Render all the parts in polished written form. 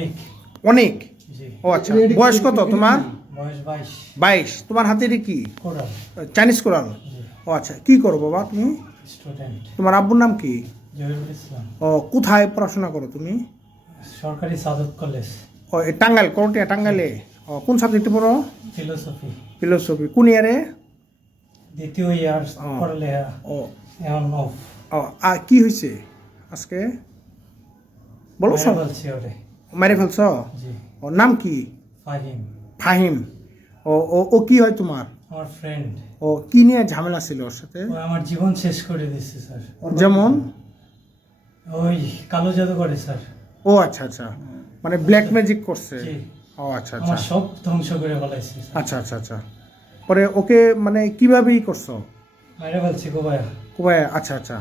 অনেক অনেক। জি ও আচ্ছা, বয়স কত তোমার? বয়স 22 22। তোমার হাতে এটা কি? Coral Chinese coral. জি ও আচ্ছা, কি করো বাবা তুমি? স্টুডেন্ট তোমার আব্বুর নাম কি? জহিরুল ইসলাম ও, কোথায় পড়াশোনা করো তুমি? সরকারি সাদত কলেজ ও টাঙ্গাইল, করটিয়া টাঙ্গাইলে। ও, কোন সাবজেক্টে পড়ো? Philosophy philosophy. কোন ইয়ারে? দ্বিতীয় ইয়ার ও। পড়ালেখা ও এখন অফ ও, আর কি হয়েছে আজকে বলো সব। বলছি ওরে মেরে ফেলছ? জি ওর নাম কি? ফাহিম ফাহিম। ও ও ও কি হয় তোমার? আমার ফ্রেন্ড ও কি নিয়ে ঝামেলা ছিল ওর সাথে? ও আমার জীবন শেষ করে দিচ্ছে স্যার যেমন? ওই কালো জাদু করে স্যার ও আচ্ছা আচ্ছা, মানে ব্ল্যাক ম্যাজিক করছে। জি ও আচ্ছা আচ্ছা আমার সব ধ্বংস করে ফেলাইছে স্যার। আচ্ছা আচ্ছা আচ্ছা। পরে ওকে মানে কিভাবে ই করছো? মাইরে বলছি গো ভাইয়া কোথায়? আচ্ছা আচ্ছা,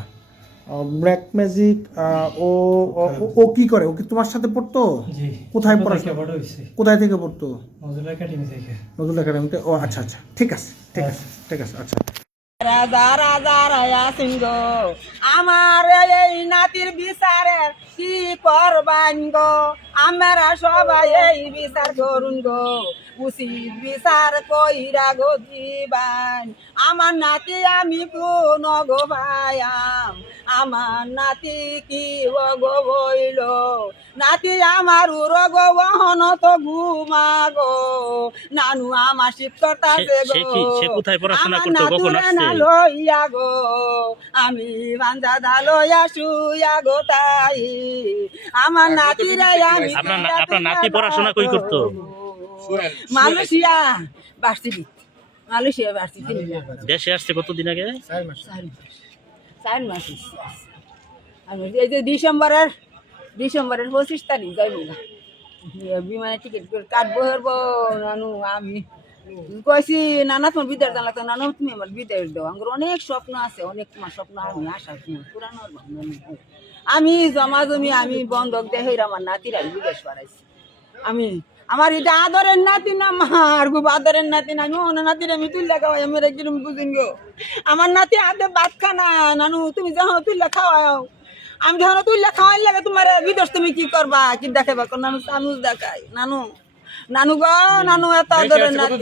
ব্ল্যাক ম্যাজিক। ও ও ও- ও কি করে? ও কি তোমার সাথে পড়তো? জি কোথায় ছোট পড়াশোনা? থেকে বড় হয়েছে কোথায় থেকে পড়তো? নজরুল একাডেমি থেকে নজরুল একাডেমিতে। ও আচ্ছা আচ্ছা, ঠিক আছে ঠিক আছে ঠিক আছে আচ্ছা। রাজা রাজা রায়া সিংহ আমার এই নাতির বিচারে কি করবান গো, আমরা সবাই এই বিচার করুন গো, উচিত বিচার কইরা গো দিবান। আমার নাতি আমি কোন গো ভায়াম, আমার নাতি কি গো বইল, নাতি আমার উরো গো বহন তো ঘুমাগো, নানু আমার শিক্ষকতা সে কোথায় পড়াশোনা আমার করতো, কখন নাতুরে আসছে? না লইয়া গো, আমি বাঞ্জাদা লইয়া শুইয়া গো তাই, আমার নাতিরে আমি আপনার নাতি পড়াশোনা কই করতো? মালয়েশিয়া ভার্সিটি, মালয়েশিয়া ভার্সিটি দেশে আসছে কতদিন আগে? 4 মাস 4 মাস হইছে। আমি এই যে ডিসেম্বরের 25 তারিখ যাইব না, বিমানে টিকিট করে কাটবো হরবো নানু। আমি কইছি নানা তোমার বিদায় জানলা তো, নানু তুমি আমার বিদায় দাও, আমার অনেক স্বপ্ন আছে, অনেক তোমার স্বপ্ন আমি আশা তোমার পুরানো আমি জমা জমি আমি বন্ধক দেখে আমার নাতির আমি বিদেশ পাঠাইছি। আমি আমার এটা আদরের নাতি না, মার খুব আদরের নাতি না, আমি অন্য নাতির আমি তুললে খাওয়াই, আমি কিরম বুঝিন গো, আমার নাতি হাতে ভাত খানা, নানু তুমি যখন তুললে খাওয়াও, আমি যখন তুললে খাওয়াই লাগে তোমার বিদেশ তুমি কি করবা, কি দেখাবা কোন নানু চামচ দেখাই, নানু নানু গো নানু এত আদরের নাতি।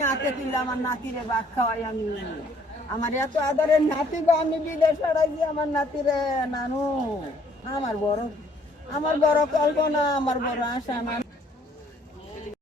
হাতে তুললে আমার নাতিরে ভাত খাওয়াই আমি, আমার এত আদরের নাতি গো, আমি বিদেশ পাঠাইছি আমার নাতিরে, নানু আমার বড় কল্পনা, আমার বড় আশা।